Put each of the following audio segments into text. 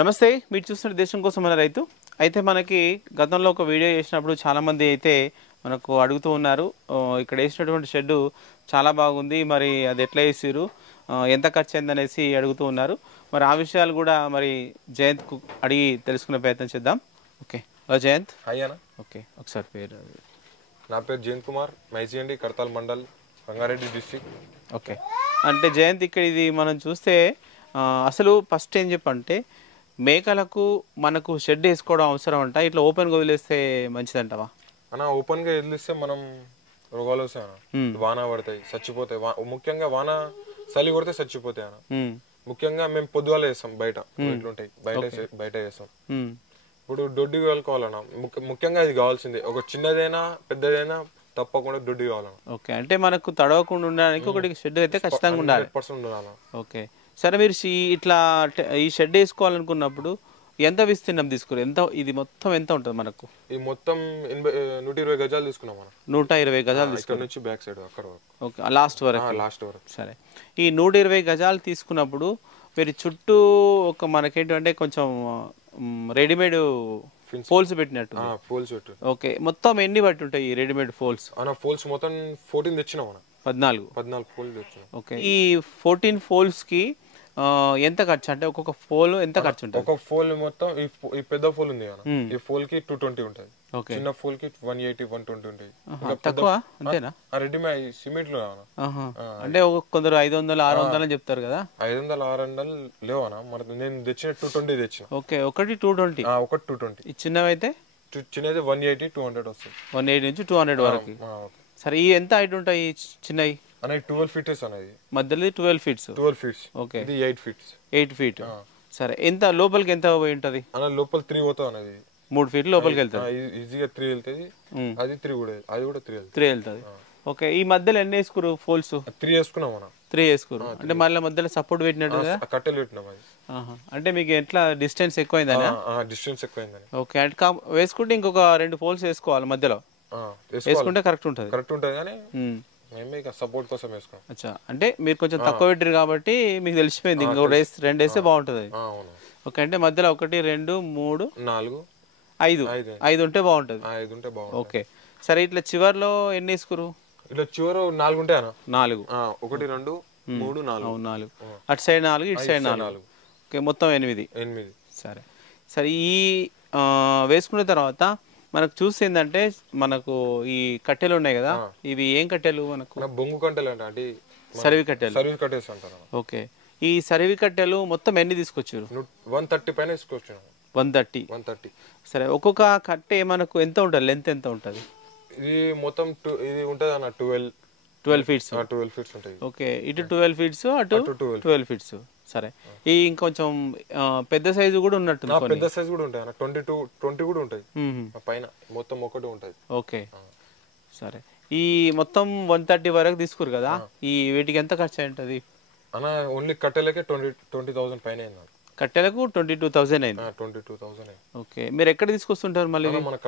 నమస్తే, మీరు చూస్తున్న దేశం కోసం మన రైతు. అయితే మనకి గతంలో ఒక వీడియో చేసినప్పుడు చాలామంది అయితే మనకు అడుగుతూ ఉన్నారు, ఇక్కడ వేసినటువంటి షెడ్ చాలా బాగుంది, మరి అది ఎట్లా వేసిరు, ఎంత ఖర్చు అయిందనేసి అడుగుతూ ఉన్నారు. మరి ఆ విషయాలు కూడా మరి జయంత్కు అడిగి తెలుసుకునే ప్రయత్నం చేద్దాం. ఓకే, జయంత్. హాయ్ అన్న. ఓకే, ఒకసారి పేరు. నా పేరు జయంత్ కుమార్, మైజియండి, కడతాల్ మండల్, రంగారెడ్డి డిస్ట్రిక్ట్. ఓకే, అంటే జయంత్ ఇక్కడ ఇది మనం చూస్తే అసలు ఫస్ట్ ఏం చెప్పంటే మేకలకు మనకు షెడ్ వేసుకోవడం అవసరం అంట, ఇట్లా ఓపెన్గా వదిలేస్తే మంచిదంటవా? అన్న ఓపెన్గా వదిలిస్తే మనం రోగాలు వస్తాయి అన్న, వాన పడతాయి, చచ్చిపోతాయి. ముఖ్యంగా వాన చలి కొడితే చచ్చిపోతాయి అన్న. ముఖ్యంగా మేము పొద్దుగాల వేస్తాం, బయట ఇట్లుంటాయి, బయట వేస్తాం. ఇప్పుడు దొడ్డి కలుకోవాలన్న, ముఖ్యంగా ఇది కావాల్సిందే. ఒక చిన్నదైనా పెద్దదైనా తప్పకుండా దొడ్డి కావాలన్న. ఓకే, అంటే మనకు తడవకుండా ఉండడానికి ఒకటి షెడ్ అయితే ఖచ్చితంగా ఉండాలి. 100% ఓకే, సరే. మీరు ఇట్లా ఈ షెడ్ వేసుకోవాలనుకున్నప్పుడు ఎంత విస్తీర్ణం తీసుకురు? ఎంత ఇది మొత్తం ఎంత ఉంటుంది మనకు? ఈ మొత్తం 120 గజాలు తీసుకున్నాం మనం. 120 గజాలు ఇక్కడ నుంచి బ్యాక్ సైడ్ అక్కడ వరకు. ఓకే, లాస్ట్ వరకు. సరే, ఈ 120 గజాలు తీసుకున్నప్పుడు మీరు చుట్టూ ఒక మనకేంటంటే కొంచెం రెడీమేడ్ ఫోల్స్ పెట్టినట్టు. ఓకే, మొత్తం ఎన్ని బట్టి ఉంటాయి ఈ రెడీమేడ్ ఫోల్స్? ఫోల్స్ మొత్తం 14 తెచ్చినాం. 14 ఫోల్స్ తెచ్చినాం. ఓకే, ఈ 14 ఫోల్స్ కి ఎంత ఖర్చు? అంటే ఒక్కొక్క ఫోల్ ఎంత ఖర్చు ఉంటుంది? ఒక ఫోల్ మొత్తం ఈ పెద్ద ఫోల్ ఉంది కదా, ఈ ఫోల్ కి 220 ఉంటుంది. చిన్న ఫోల్ కి 180 120 ఉంటుంది. తక్కువ అంతేనా? రెడీమేడ్ సిమెంట్ లో అంటే కొందరు 500 600 అని చెప్తారు కదా. 500 600 లేవనా? మన నేను తెచ్చిన 220 తెచ్చిన. ఓకే, ఒకటి 220. ఒకటి 220. ఈ చిన్నవి అయితే చిన్నది 180 200 వస్తుంది. 180 నుంచి 200 వరకు. సరే, ఈ ఎంత హైట్ ఉంటాయి చిన్నవి? 12 ఫీట్స్ అనేది, మధ్యలో 12 ఫీట్స్. 12 ఫీట్స్. ఓకే, ఇది 8 ఫీట్స్. 8 ఫీట్. సరే, ఎంత లోపలికి ఎంత పోయి ఉంటది? లోపల 3 పోతుంది అనేది. 3 ఫీట్ లోపలికి వెళ్తాయి. ఈజీగా 3 వెళ్తుంది. అది 3 కూడా, అది కూడా 3 వెళ్తుంది. ఓకే, ఈ మధ్యలో ఎన్ని వేసుకురు ఫోల్స్? 3 వేసుకున్నాం మనం. 3 వేసుకురు అంటే మళ్ళీ మధ్యలో సపోర్ట్ పెట్టినట్టు కట్టెలు పెట్టినాం. అది అంటే మీకు ఎట్లా డిస్టెన్స్ ఎక్కువైందని? డిస్టెన్స్ ఎక్కువైందని. ఓకే, అంటే వేసుకుంటే ఇంకొక 2 ఫోల్స్ వేసుకోవాలి మధ్యలో, వేసుకుంటే కరెక్ట్ ఉంటుంది. కరెక్ట్ ఉంటుంది కానీ సపోర్ట్ కోసం వేసుకో. అచ్చా, అంటే మీరు కొంచెం తక్కువ పెట్టారు కాబట్టి మీకు తెలిసిపోయింది, ఇంకో 2 వేస్తే బాగుంటుంది. ఓకే, అంటే మధ్యలో 1 2 3 4 5 ఉంటే బాగుంటుంది. ఓకే, సరే. ఇట్లా చివర్లో ఎన్ని వేసుకురు? ఇట్లా చివరు 4 ఉంటాయి అన్న. 4. 1 2 3 4. అటు సైడ్ 4, ఇటు సైడ్ 4. ఓకే, మొత్తం 8. సరే సరే. ఈ వేసుకున్న తర్వాత మనకు చూసి ఏంటంటే మనకు ఈ కట్టెలు ఉన్నాయి కదా, ఇవి ఏం కట్టెలు? మనకు బొంగు కట్టెలు అంటే సరివి కట్టెలు. అంటారు. ఓకే, ఈ సరివి కట్టెలు మొత్తం ఎన్ని తీసుకొచ్చారు? 130 పైన తీసుకొచ్చాను. 130. సరే, ఒక్కొక్క కట్టె మనకు ఎంత ఉంటుంది? లెంత్ ఎంత ఉంటుంది? ఇది మొత్తం ఇది ఉంటుంది అన్న 12 ఫీట్స్. 12 ఫీట్స్ ఉంటుంది. ఓకే, ఇటు 12 ఫీట్స్, అటు 12 ఫీట్స్. సరే, ఈ ఇంకొంచెం పెద్ద సైజు కూడా ఉన్నట్టు? పెద్ద సైజు కూడా ఉంటాయి అన్న, 20 కూడా ఉంటాయి పైన, మొత్తం ఒకటి ఉంటుంది. ఓకే, సరే. ఈ మొత్తం 130 వరకు తీసుకురు కదా, ఈ వీటికి ఎంత ఖర్చు అయింటది అన్న? ఓన్లీ కట్టెలకే 20,000 పైన అయింది. కట్టెలకు 22,000 అయింది. 22,000. ఓకే, మీరు ఎక్కడ తీసుకొస్తుంటారు మళ్ళీ? మన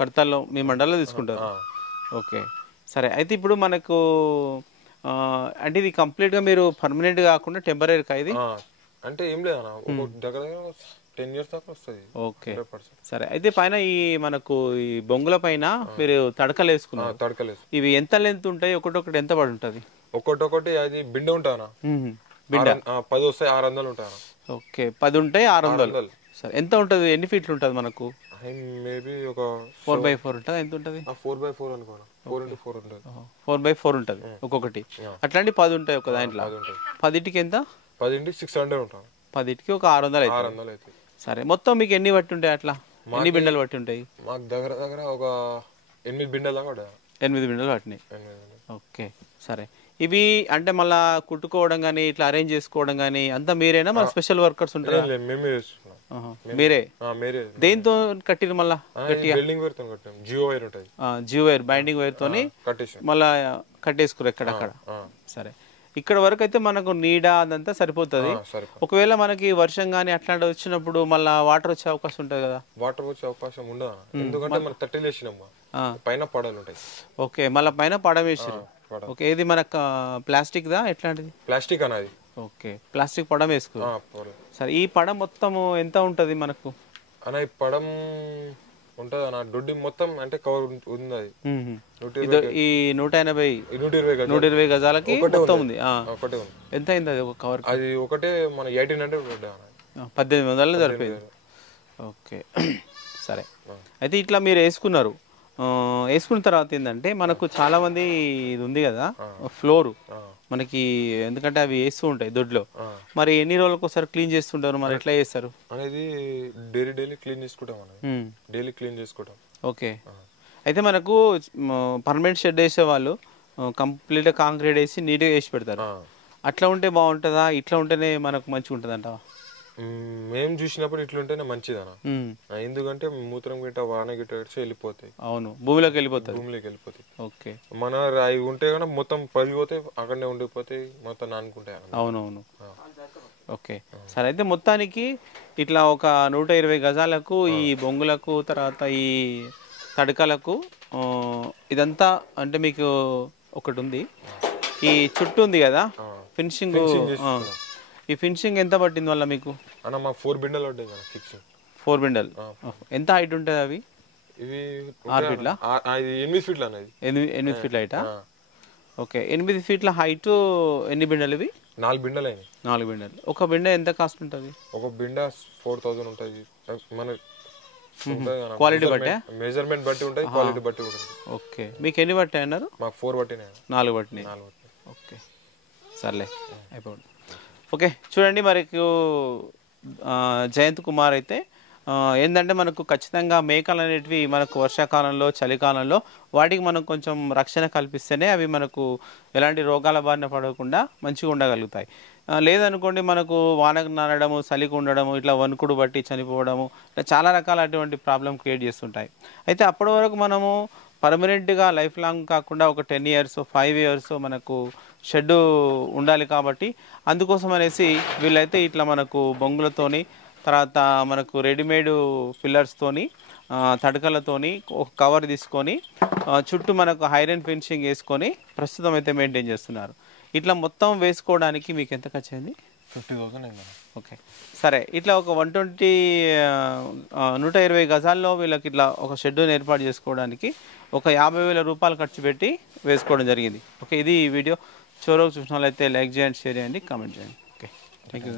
కడతాల్లో, మీ మండలంలో తీసుకుంటారు. ఓకే, సరే. అయితే ఇప్పుడు మనకు అంటే ఇది కంప్లీట్ గా మీరు పర్మనెంట్ కాకుండా టెంపరీ కా ఇది? అంటే ఏం లేదు అన్న, దగ్గర 10 years దాకా వస్తుంది. ఓకే, సరే. అయితే పైన ఈ మనకు ఈ బొంగుల పైన మీరు తడకలు వేసుకున్నారు. ఇవి ఎంత లెంత్ ఉంటాయి? ఒకటి ఎంత పడి ఉంటది? ఒకటి అది బిండ ఉంటానా? బిండ 10 వస్తాయి, 600 ఉంటాయి. ఓకే, 10 ఉంటాయి, 600. సరే, ఎంత ఉంటది? ఎన్ని ఫీట్లు ఉంటది మనకు? మేబీ ఒక 4x4 ఉంటుంది. ఎంత ఉంటది? 4x4 అనుకోను. 4x4 ఉంటుంది. 4x4 ఉంటుంది ఒక్కొక్కటి. అట్లాంటి 10 ఉంటాయి ఒక దాంట్లో. 10కి ఎంత? 10కి 600 ఉంటాయి. 10కి ఒక 600 అవుతుంది. సరే, మొత్తం మీకు ఎన్ని బట్టి ఉంటాయి? అట్లా ఎన్ని బిండలు బట్టి ఉంటాయి? మాకు దగ్గర ఒక 8 బిండలు దాకా పడ్డాయి. 8 బిండలు పట్టినాయి. ఓకే, సరే. ఇవి అంటే మళ్ళా కుట్టుకోవడం కానీ ఇట్లా అరేంజ్ చేసుకోవడం కానీ అంతా మీరేనా? మన స్పెషల్ వర్కర్స్ ఉంటారా? మీరే? దేంతో కట్టిరు మళ్ళా? జియో వైర్, బైండింగ్ వైర్ తోని మళ్ళా కట్టేసుకురు ఎక్కడక్కడ. సరే, ఇక్కడ వరకు అయితే మనకు నీడ అదంతా సరిపోతుంది. ఒకవేళ మనకి వర్షం గానీ అట్లాంటి వచ్చినప్పుడు మళ్ళా వాటర్ వచ్చే అవకాశం ఉంటుంది కదా? వాటర్ వచ్చే అవకాశం ఉండదు, ఎందుకంటే మనం తట్టెలు వేసినాము, పైన పడలు ఉంటాయి. ఓకే, మళ్ళీ పైన పడ వేసారు. ఓకే, ఇది మనకు ప్లాస్టిక్ దా ఎట్లాంటిది? ప్లాస్టిక్ అనేది ఓకే, ప్లాస్టిక్ పడం వేసుకో. సరే, ఈ పడం మొత్తం ఎంత ఉంటుంది మనకు అన్న? ఈ పడం ఉంటుంది అన్న, దొడ్డి మొత్తం అంటే కవర్ ఉంది అది. ఈ 120 గజాలకి మొత్తం ఉంది. ఒకటే ఉంది. ఎంత అయింది అది ఒక కవర్? అది ఒకటే మన 1800 1800 సరిపోయింది. ఓకే, సరే. అయితే ఇట్లా మీరు వేసుకున్నారు. వేసుకున్న తర్వాత ఏంటంటే మనకు చాలా మంది ఇది ఉంది కదా ఫ్లోరు మనకి, ఎందుకంటే అవి వేస్తూ ఉంటాయి దొడ్లో. మరి ఎన్ని రోజులకు ఒకసారి క్లీన్ చేస్తుంటారు, మరి ఎట్లా చేస్తారు అనేది? డైలీ క్లీన్ చేసుకుంటాం, డైలీ క్లీన్ చేసుకుంటాం. ఓకే, అయితే మనకు పర్మనెంట్ షెడ్ వేసే వాళ్ళు కంప్లీట్గా కాంక్రీట్ వేసి నీట్గా వేసి పెడతారు. అట్లా ఉంటే బాగుంటుందా, ఇట్లా ఉంటేనే మనకు మంచిగా ఉంటుంది అంటావా? మేము చూసినప్పుడు ఇట్లుంటేనే మంచిదనా, ఎందుకంటే మూత్రం గిట్ట వాన గిట్ట వెళ్ళిపోతాయి. అవును, భూమిలోకి వెళ్ళిపోతాయి. ఓకే, మన అవి ఉంటే కనుక మొత్తం పడిపోతాయి, అక్కడనే ఉండిపోతాయి, మొత్తం నానుకుంటాయి. అవునవును. ఓకే, సరే. అయితే మొత్తానికి ఇట్లా ఒక 120 గజాలకు ఈ బొంగులకు తర్వాత ఈ తడకలకు ఇదంతా అంటే మీకు ఒకటి ఉంది, ఈ చుట్టూ ఉంది కదా ఫినిషింగ్. ఈ ఫినిషింగ్ ఎంత పట్టింది వల్ల మీకు? అన్న మాకు 4 బిండలు పడ్డాయి కదా ఫిక్సింగ్. 4 బిండలు. ఎంత హైట్ ఉంటుంది అవి? ఇవి 6 ఫీట్ల? 8 ఫీట్ల అనేది. 8 ఫీట్ల హైటా? ఓకే, 8 ఫీట్ల హైట్. ఎన్ని బిండలు ఇవి? 4 బిండలు అయినాయి. 4 బిండలు. ఒక బిండ ఎంత కాస్ట్ ఉంటుంది? ఒక బిండ 4000 ఉంటుంది. మన క్వాలిటీ బట్టే, మెజర్మెంట్ బట్టి ఉంటుంది, క్వాలిటీ బట్టి ఉంటుంది. ఓకే, మీకు ఎన్ని పట్టాయి అన్నారు? మాకు 4 పట్టినాయి. 4 పట్టినాయి. ఓకే, సర్లే అయిపోయింది. ఓకే, చూడండి మరి జయంత్ కుమార్ అయితే ఏంటంటే మనకు ఖచ్చితంగా మేకలు అనేటివి మనకు వర్షాకాలంలో చలికాలంలో వాటికి మనం కొంచెం రక్షణ కల్పిస్తేనే అవి మనకు ఎలాంటి రోగాల బారిన పడకుండా మంచిగా ఉండగలుగుతాయి. లేదనుకోండి మనకు వానకు నానడము, చలికి ఉండడము, ఇట్లా వణుకుడు బట్టి చనిపోవడము, ఇట్లా చాలా రకాల అటువంటి ప్రాబ్లం క్రియేట్ చేస్తుంటాయి. అయితే అప్పటి వరకు మనము పర్మనెంట్గా లైఫ్ లాంగ్ కాకుండా ఒక 10 years 5 years మనకు షెడ్ ఉండాలి. కాబట్టి అందుకోసం అనేసి వీళ్ళైతే ఇట్లా మనకు బొంగులతోని తర్వాత మనకు రెడీమేడ్ పిల్లర్స్తోని తడకలతోని ఒక కవర్ తీసుకొని చుట్టూ మనకు ఐరన్ ఫినిషింగ్ వేసుకొని ప్రస్తుతం అయితే మెయింటైన్ చేస్తున్నారు. ఇట్లా మొత్తం వేసుకోవడానికి మీకు ఎంత ఖర్చు అయింది? 50,000. ఓకే, సరే. ఇట్లా ఒక 120 గజాల్లో వీళ్ళకి ఇట్లా ఒక షెడ్యూని ఏర్పాటు చేసుకోవడానికి ఒక 50,000 రూపాయలు ఖర్చు పెట్టి వేసుకోవడం జరిగింది. ఓకే, ఇది ఈ వీడియో చివరకు చూసిన వాళ్ళైతే లైక్ చేయండి, షేర్ చేయండి, కామెంట్ చేయండి. Okay, thank you.